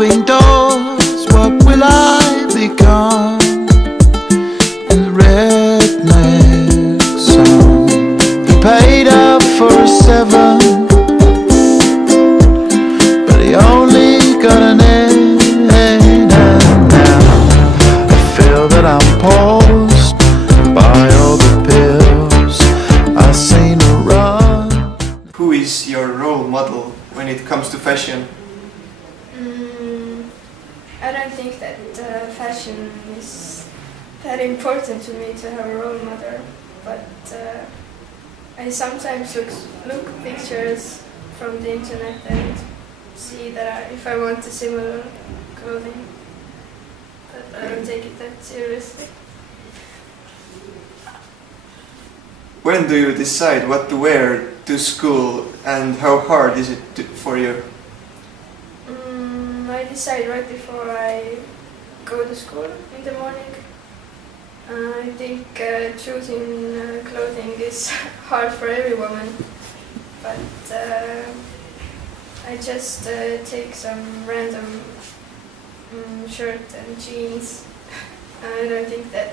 revolving doors. What will I become? In the redneck song, he paid up for a 7, but he only got an 8. And now I feel that I'm paused by all the pills I seem to run. Who is your role model when it comes to fashion? I don't think that fashion is that important to me to have a role model, but I sometimes look pictures from the internet and see that if I want a similar clothing, but I don't take it that seriously. When do you decide what to wear to school, and how hard is it for you? I decide right before I go to school in the morning. I think choosing clothing is hard for every woman, but I just take some random shirt and jeans. I don't think that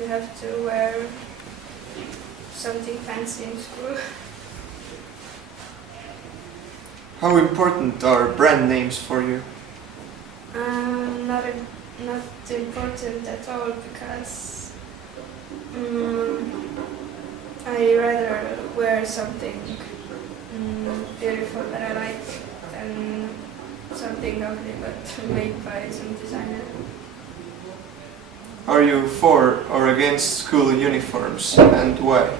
you have to wear something fancy in school. How important are brand names for you? Not important at all, because I rather wear something beautiful that I like than something ugly but made by some designer. Are you for or against school uniforms, and why?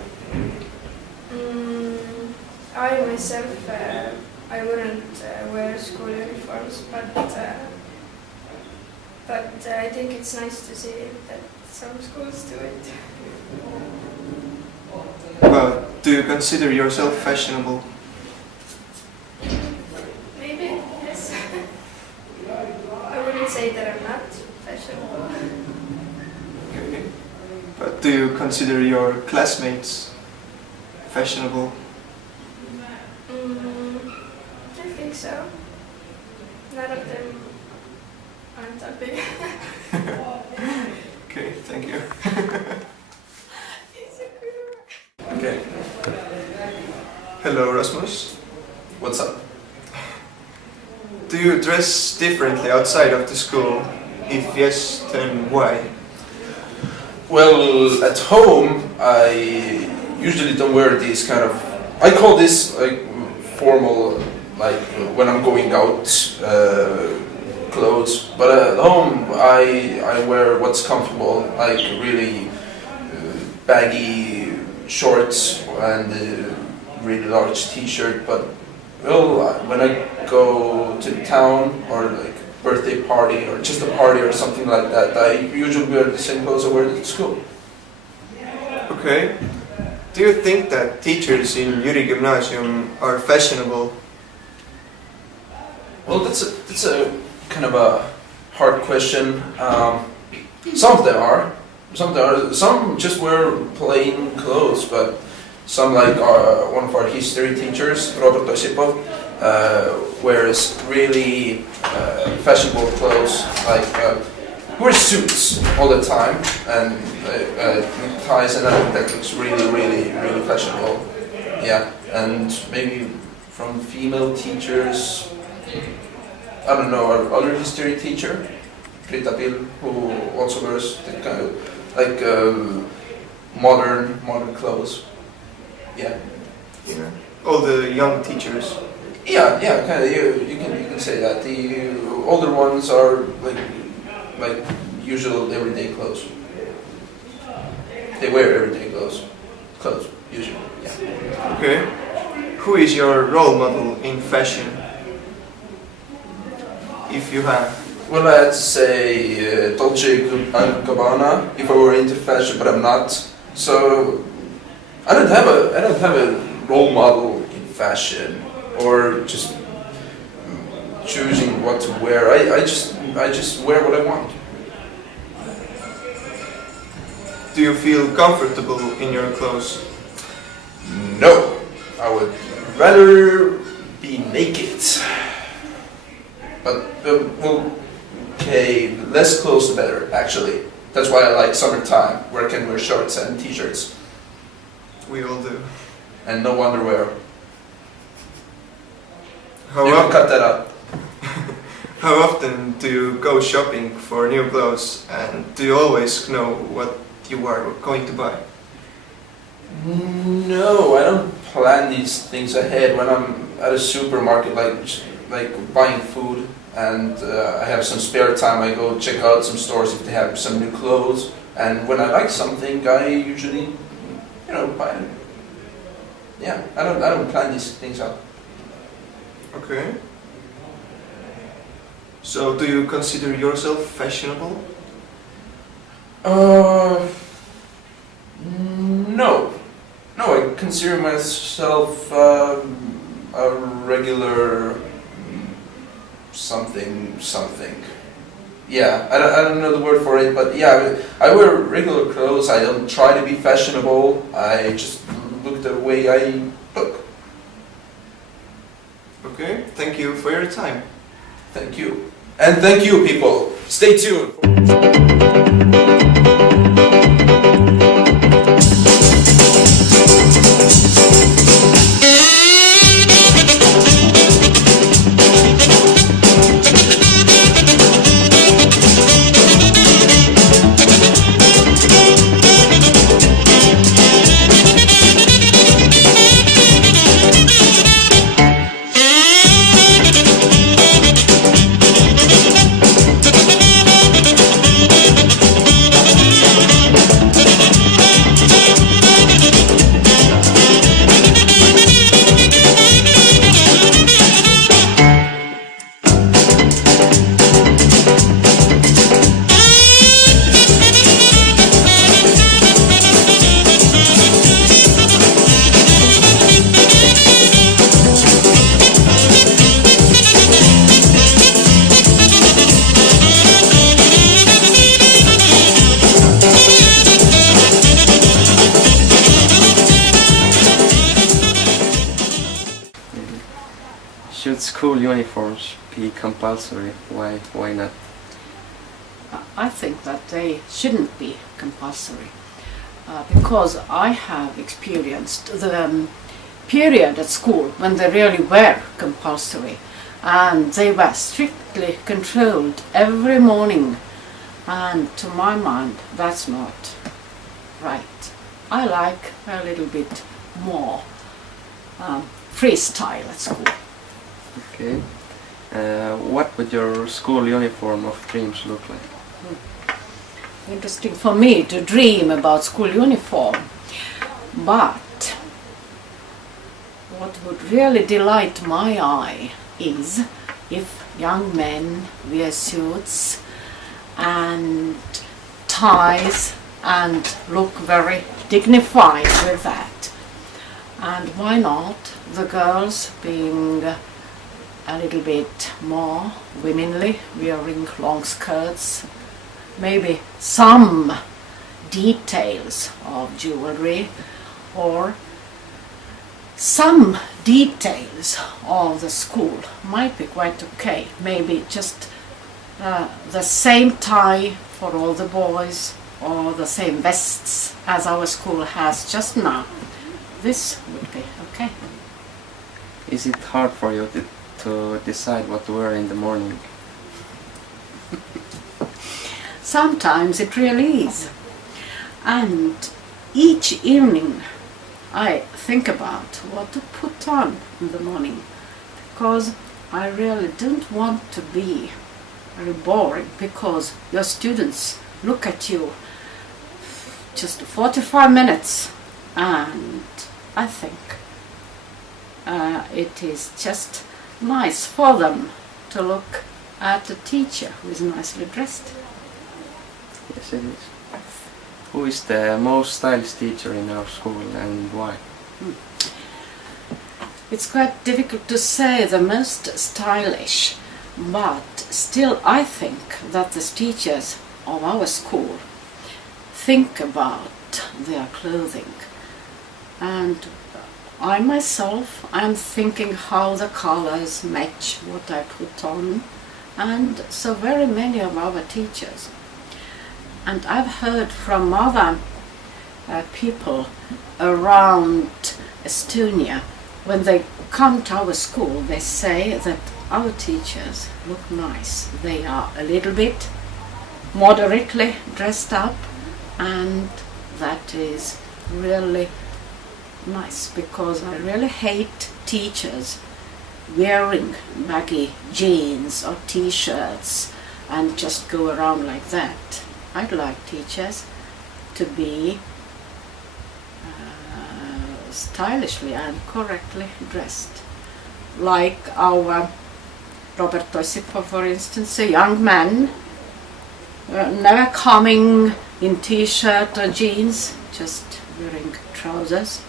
I myself, I wouldn't wear school uniforms, but I think it's nice to see that some schools do it. But do you consider yourself fashionable? Maybe, yes. I wouldn't say that I'm not fashionable. Okay. But do you consider your classmates fashionable? I think so. None of them aren't that big. Okay, thank you. Okay. Hello, Rasmus. What's up? Do you dress differently outside of the school? If yes, then why? Well, at home, I usually don't wear these kind of... I call this like formal, like when I'm going out, clothes. But at home, I wear what's comfortable, like really baggy shorts and really large t-shirt. But well, when I go to town or like birthday party or just a party or something like that, I usually wear the same clothes I wear at school. Okay. Do you think that teachers in Jüri Gymnasium are fashionable? Well, that's a kind of a hard question. Some of them are. Some just wear plain clothes, but some, like one of our history teachers, Robert Osipov, wears really fashionable clothes, like wears suits all the time and ties, and I think that looks really fashionable. Yeah, and maybe from female teachers, I don't know, our other history teacher, Rita Pil, who also wears the kind of like modern clothes. Yeah. Yeah. All the young teachers. Yeah, kind of. You can say that. The older ones are like usual everyday clothes. They wear everyday clothes usually. Yeah. Okay. Who is your role model in fashion? If you have. Well, I had to say Dolce & Gabbana if I were into fashion, but I'm not. So I don't have a role model in fashion or just choosing what to wear. I just wear what I want. Do you feel comfortable in your clothes? No, I would rather be naked. but well, okay, less clothes the better. Actually, that's why I like summertime, where I can wear shorts and t-shirts We all do. and no underwear. How, You can of- cut that out. how often do you go shopping for new clothes, and do you always know what you are going to buy? No, I don't plan these things ahead. When I'm at a supermarket, like buying food, and I have some spare time, I go check out some stores if they have some new clothes. And when I like something, I usually, buy it. Yeah, I don't plan these things out. Okay. So, do you consider yourself fashionable? No. No, I consider myself a regular something. Yeah, I don't know the word for it, but yeah, I wear regular clothes. I don't try to be fashionable. I just look the way I look. Okay, thank you for your time. Thank you. And thank you, people. Stay tuned. Should school uniforms be compulsory? Why not? I think that they shouldn't be compulsory because I have experienced the period at school when they really were compulsory and they were strictly controlled every morning, and to my mind that's not right. I like a little bit more freestyle at school. Okay. What would your school uniform of dreams look like? Interesting for me to dream about school uniform, but what would really delight my eye is if young men wear suits and ties and look very dignified with that. And why not the girls being a little bit more womanly, wearing long skirts, maybe some details of jewelry or some details of the school might be quite okay. Maybe just the same tie for all the boys or the same vests as our school has just now. This would be okay. Is it hard for you to decide what to wear in the morning? Sometimes it really is. And each evening I think about what to put on in the morning, because I really don't want to be very boring, because your students look at you just 45 minutes, and I think it is just nice for them to look at a teacher who is nicely dressed. Yes, it is. Who is the most stylish teacher in our school and why? It's quite difficult to say the most stylish, but still I think that the teachers of our school think about their clothing. And I myself, I'm thinking how the colors match what I put on, and so very many of our teachers. And I've heard from other people around Estonia, when they come to our school, they say that our teachers look nice. They are a little bit moderately dressed up, and that is really nice, because I really hate teachers wearing baggy jeans or t-shirts and just go around like that. I'd like teachers to be stylishly and correctly dressed, like our Robert Tossipo, for instance, a young man, never coming in t-shirt or jeans, just wearing trousers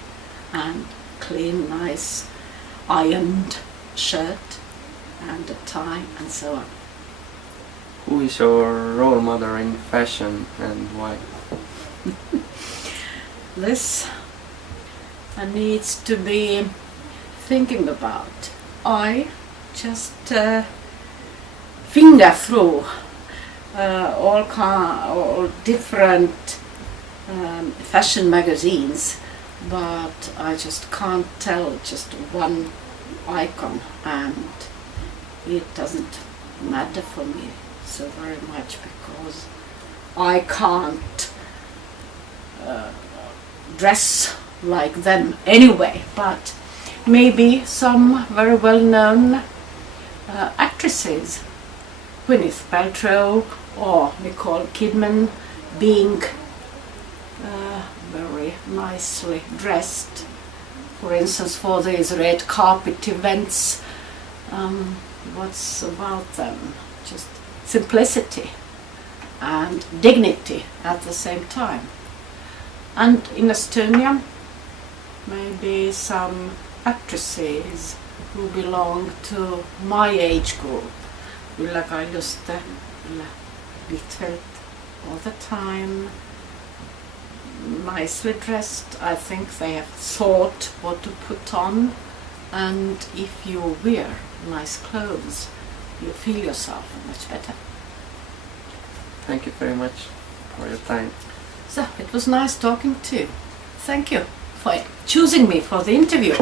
and clean, nice ironed shirt and a tie and so on. Who is your role model in fashion and why? This needs to be thinking about. I just finger through all different fashion magazines, but I just can't tell just one icon, and it doesn't matter for me so very much, because I can't dress like them anyway. But maybe some very well-known actresses, Gwyneth Paltrow or Nicole Kidman, being very nicely dressed, for instance, for these red carpet events. What's about them? Just simplicity and dignity at the same time. And in Estonia, maybe some actresses who belong to my age group, Ulla Kaljuste, Ulla Littfeldt, all the time, nicely dressed. I think they have thought what to put on, and if you wear nice clothes, you feel yourself much better. Thank you very much for your time. So it was nice talking to you. Thank you for choosing me for the interview.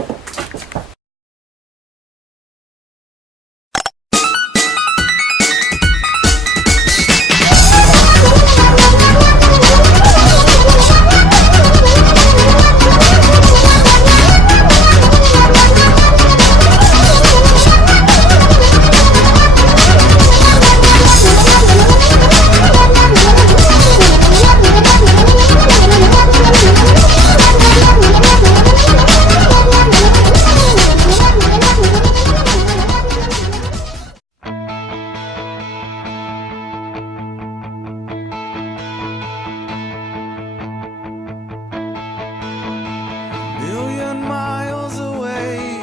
Million miles away,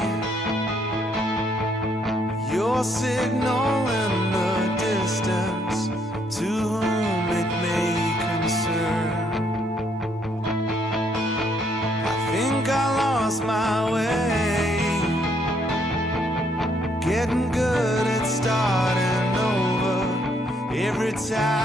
your signal in the distance, to whom it may concern. I think I lost my way, getting good at starting over every time